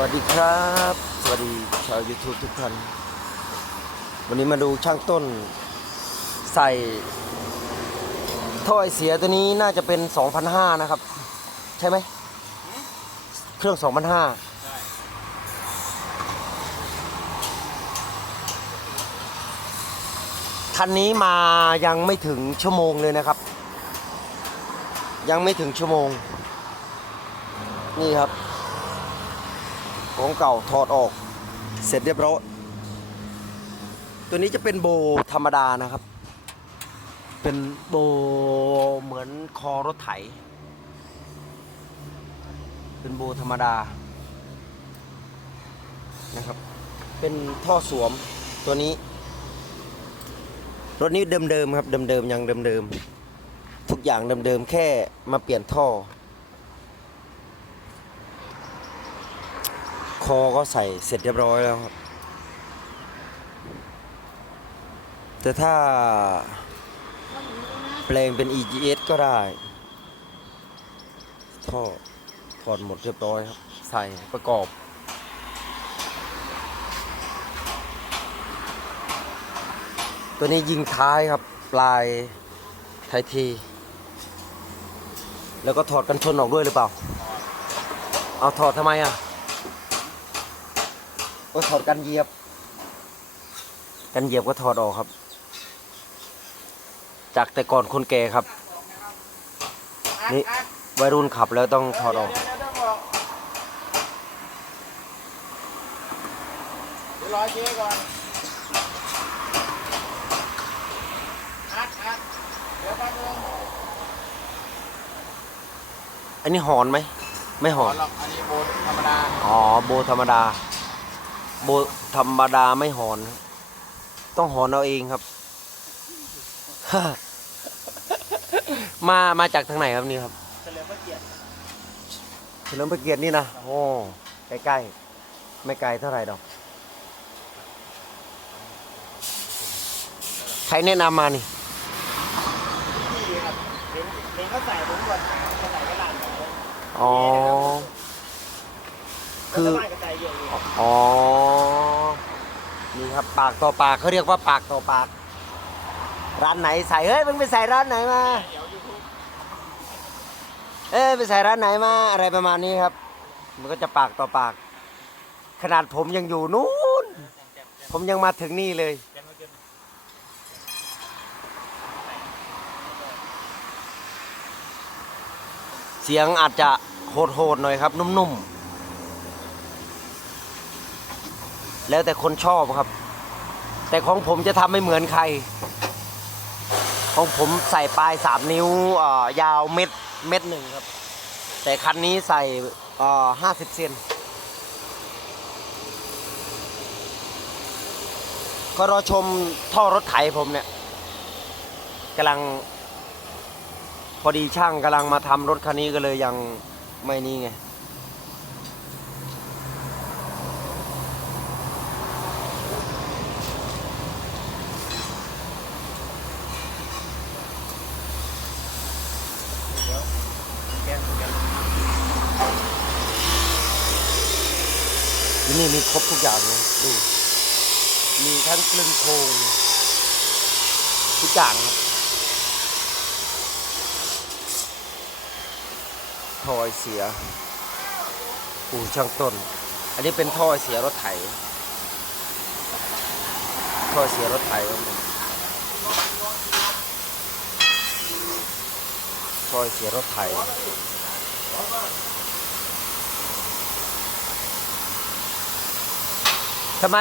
วัสดีครับ สวัสดีชาว YouTube ทุกท่าน วันนี้มาดูช่างต้น ใส่ท่อไอเสียตัวนี้น่าจะเป็น 2,500 นะครับ ใช่ไหม เครื่อง 2,500คันนี้มายังไม่ถึงชั่วโมงเลยนะครับ ยังไม่ถึงชั่วโมง นี่ครับ ของเก่าถอดออก เสร็จเรียบร้อยตัวนี้จะเป็นโบธรรมดานะครับ เป็นโบเหมือนคอรถไถ เป็นโบธรรมดานะครับ เป็นท่อสวมตัวนี้ รถนี้เดิมๆครับเดิมๆยังเดิมๆทุกอย่างเดิมๆแค่มาเปลี่ยนท่อ คอก็ใส่เสร็จเรียบร้อยแล้วครับ แต่ถ้าแปลงเป็น EGS ก็ได้ ท่อถอดหมดเรียบร้อยครับ ใส่ประกอบตัวนี้ยิงท้ายครับ ปลายไทยที แล้วก็ถอดกันชนออกด้วยหรือเปล่า เอาถอดทำไมอะ ก็ถอดกันเหยียบ กันเหยียบก็ถอดออกครับ จากแต่ก่อนคนแก่ครับ นี่วัยรุ่นขับแล้วต้องถอดออก เดี๋ยวเดี๋ยวเดี๋ยวบอกเดี๋ยวรอเจ๊ก่อนอัดอัดเดี๋ยวแป๊บนึงอันนี้หอนไหม ไม่หก่ออนนหรอกอันนี้โบนธรรมดา อ๋อโบธรรมดา โบธรรมดาไม่หอนครับต้องหอนเอาเองครับ มามาจากทางไหนครับนี่ครับเฉลิมพระเกียรติเฉลิมพระเกียรตินี่นะโอ้ใกล้ๆไม่ไกลเท่าไหร่ดอกใครแนะนำมานี่พี่ครับเห็นเห็นเขาใส่ผมก่อนเขาใส่กระดาษแบบนี้อ๋อ คือแล้วบ้านก็ ใส่เยอะอยู่อ๋อ นี่ครับปากต่อปากเขาเรียกว่าปากต่อปาก ร้านไหนใส่เฮ้ยมึงไปใส่ร้านไหนมา เอ้ยไปใส่ร้านไหนมาอะไรประมาณนี้ครับ มันก็จะปากต่อปาก ขนาดผมยังอยู่นู้น ผมยังมาถึงนี่เลย เสียงอาจจะโหดๆหน่อยครับ นุ่มๆ แล้วแต่คนชอบครับ แต่ของผมจะทำไม่เหมือนใคร ของผมใส่ปลายสามนิ้วายาวเม็ดเม็ดหนึ่งครับ แต่คันนี้ใส่ห้าสิบเซนก็รอชมท่อรถไถผมเนี่ยกำลัง พอดีช่างกำลังมาทำรถคันนี้ก็เลยยังไม่นี่ไง แกงแกงที่นี่มีครบทุกอย่างเลยดูมีทั้งกลึงโคงทุกอย่างครับท่อไอเสียปูช่างต้น อันนี้เป็นท่อเสียรถไถท่อไอเสียรถไถครับผมท่ อไอเสียรถไถทำไม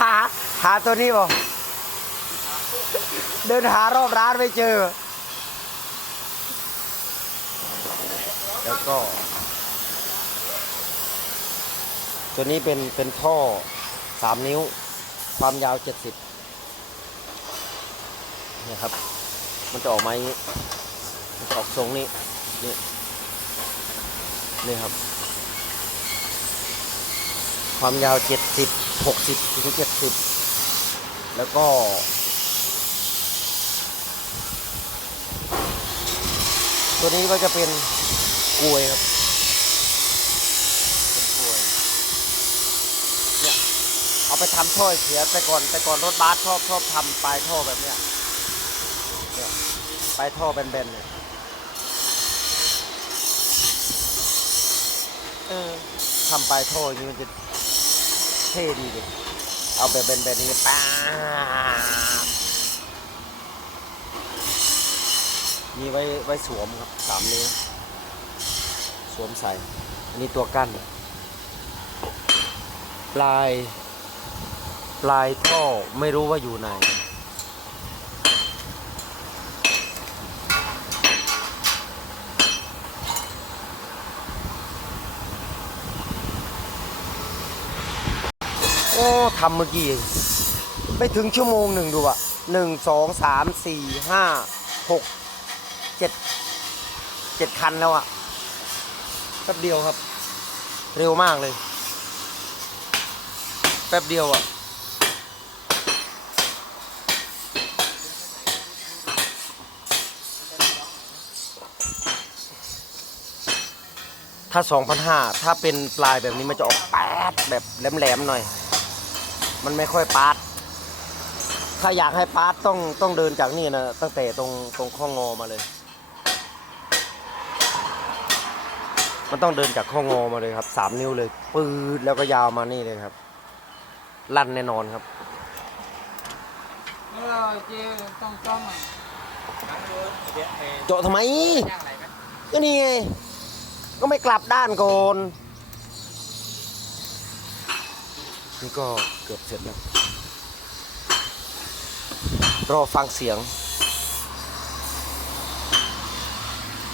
หา หาตัวนี้บ่เดินหารอบร้านไม่เจอ แล้วก็ ตัวนี้เป็นเป็นท่อสามนิ้ว ความยาวเจ็ดสิบนี่ครับ มันจะออกมาอย่างนี้ ออกทรงนี้นี่นี่ครับ ความยาว70 60ถึง70แล้วก็ตัวนี้ก็จะเป็นกลวยครับ เป็นกลวย เนี่ย เอาไปทำท่อเสียแต่ก่อนแต่ก่อนรถบัสชอบชอบทำปลายท่อแบบเนี้ย เนี่ย ปลายท่อแบนๆเนี่ย เออทำปลายท่ออย่างนี้มันจะเท่ดีดิเอาแบบเป็นแบนๆนี้ป้าบมีไว้ไว้สวมครับสามนิ้วสวมใส่ อันนี้ตัวกั้น ปลาย ปลายท่อไม่รู้ว่าอยู่ไหน โอ้ทำเมื่อกี้เองไม่ถึงชั่วโมงหนึ่งดูอะหนึ่งสองสามสี่ห้าหกเจ็ดเจ็ดคันแล้วอะแป๊บเดียวครับ เร็วมากเลย แป๊บเดียวอะถ้า 2,500 ถ้าเป็นปลายแบบนี้มันจะออกแป๊ดแบบแหลมๆหน่อย มันไม่ค่อยปาด ถ้าอยากให้ปาดต้องต้องเดินจากนี่นะตั้งแต่ตรงตรงข้องอมาเลย มันต้องเดินจากข้องอมาเลยครับสามนิ้วเลยปืดแล้วก็ยาวมานี่เลยครับ ลั่นแน่นอนครับเออเจ๊ต้องต้องอะทั้งรถเดี๋ยวเอ่อเจาะทำไมย่างอะไรไหมก็นี่ไงก็ไม่กลับด้านก่อน นี่ก็เกือบเสร็จแล้ว รอฟังเสียง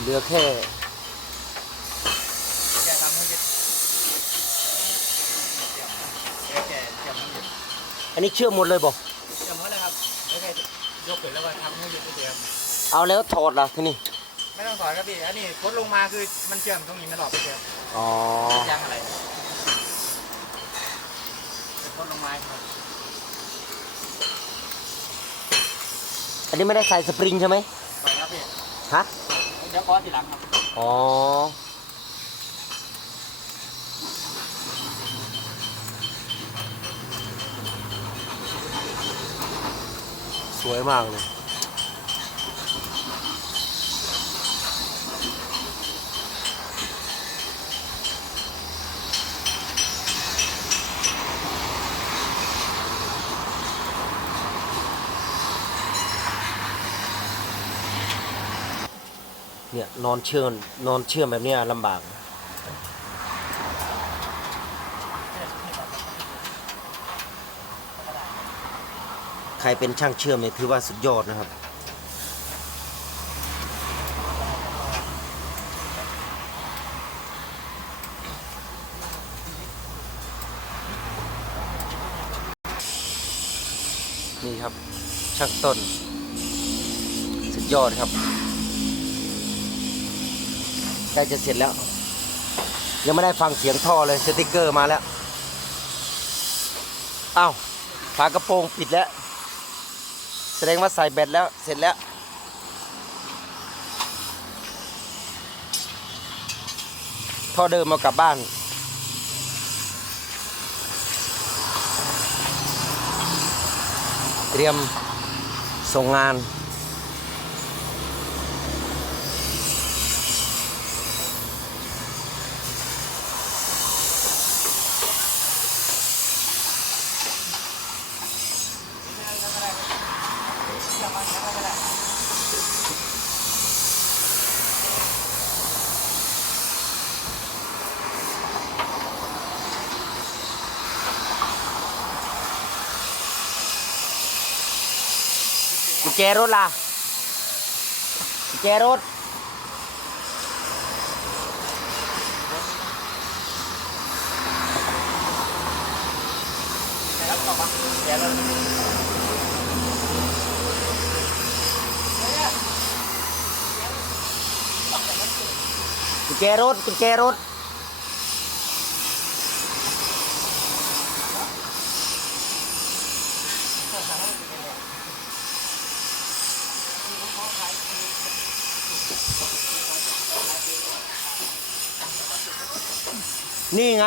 เหลือแค่แกทำให้เย็ดเดี๋ยวแกเตรียมให้เย็ดอันนี้เชื่อมหมดเลยบอกเตรียมหมดเลยครับไม่ใช่ยกขึ้นแล้วก็ทำให้เย็ดเตรียมเอาแล้วถอดล่ะทีนี้ไม่ต้องถอดครับพี่ อันนี้กดลงมาคือมันเชื่อมตรงนี้มันหลอกไปเชื่อมอ๋อยางอะไร เป็นกดลงมาครับอันนี้ไม่ได้ใส่สปริงใช่ไหมปล่อยครับพี่ฮะเดี๋ยวขอทีหลังครับอ๋อสวยมากเลย เนี่ยนอนเชื่อนนอนเชื่อมแบบนี้ลำบาก ใครเป็นช่างเชื่อมเนี่ยถือว่าสุดยอดนะครับ นี่ครับช่างต้น สุดยอดครับ กล้จะเสร็จแล้ว ยังไม่ได้ฟังเสียงท่อเลยสติกเกอร์มาแล้วอ้าวฝากระโปรงปิดแล้ว แสดงว่าใส่แบตแล้วเสร็จแล้ว ท่อเดิมเอากลับบ้านเตรียมส่งงาน กุญแจรถล่ะกุญแจรถ แล้วต่อมาเดี๋ยวเรา กุญแจรถกุญแจรถ นี่ไง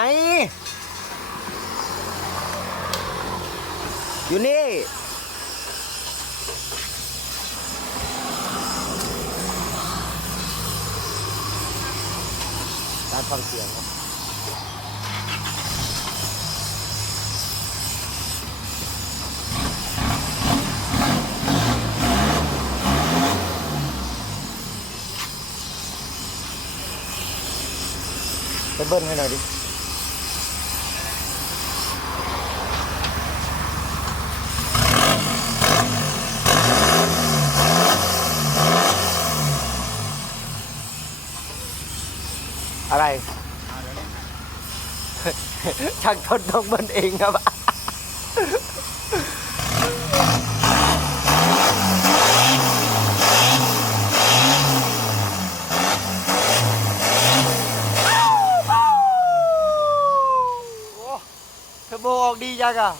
อยู่นี่ การฟังเสียงครับ ไปเบิ้ลให้หน่อยดิอะไร ช่างทนต้องเบิ้ลเองครับ โอ้เทอร์โบ ออกดีจังอะ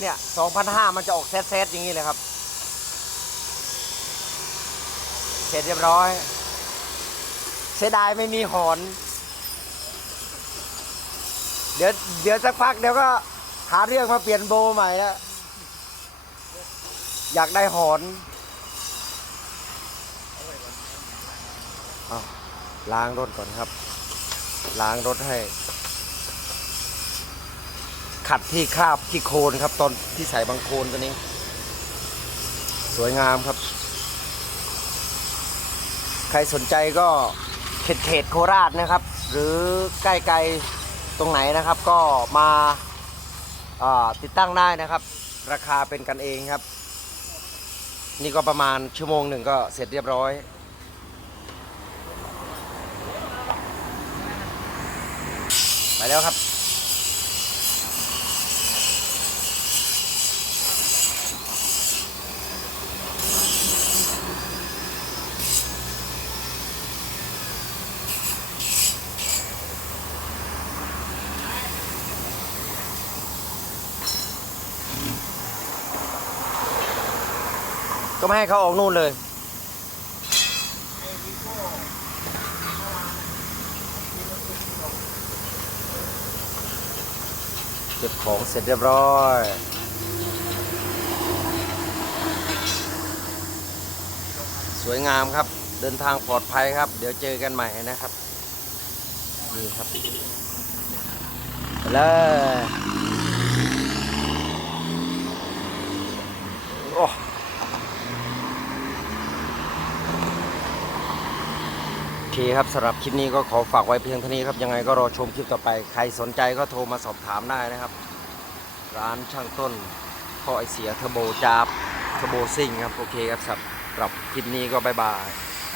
เนี่ย2,500มันจะออกแซดๆอย่างนี้เลยครับ เสร็จเรียบร้อย เสียดายไม่มีหอน เดี๋ยวเดี๋ยวสักพักเดี๋ยวก็หาเรื่องมาเปลี่ยนโบใหม่แล้วอยากได้หอนอล้างรถก่อนครับ ล้างรถให้ ขัดที่คราบที่โคนครับ ตอนที่ใส่บางโคนตัวนี้ สวยงามครับ ใครสนใจก็เขตเขตโคราชนะครับ หรือใกล้ๆตรงไหนนะครับ ก็มาาติดตั้งได้นะครับ ราคาเป็นกันเองครับ นี่ก็ประมาณชั่วโมงหนึ่งก็เสร็จเรียบร้อยไปแล้วครับ ก็ไม่ให้เขาออกนู่นเลยเก็บของเสร็จเรียบร้อยสวยงามครับ เดินทางปลอดภัยครับ เดี๋ยวเจอกันใหม่นะครับนี่ครับไปเลยโอ้ เคครับสำหรับคลิปนี้ก็ขอฝากไว้เพียงเท่านี้ครับ ยังไงก็รอชมคลิปต่อไป ใครสนใจก็โทรมาสอบถามได้นะครับ ร้านช่างต้นท่อไอเสียเทอร์โบจาบเทอร์โบซิ่งครับ โอเคครับสำหรับคลิปนี้ก็บายบาย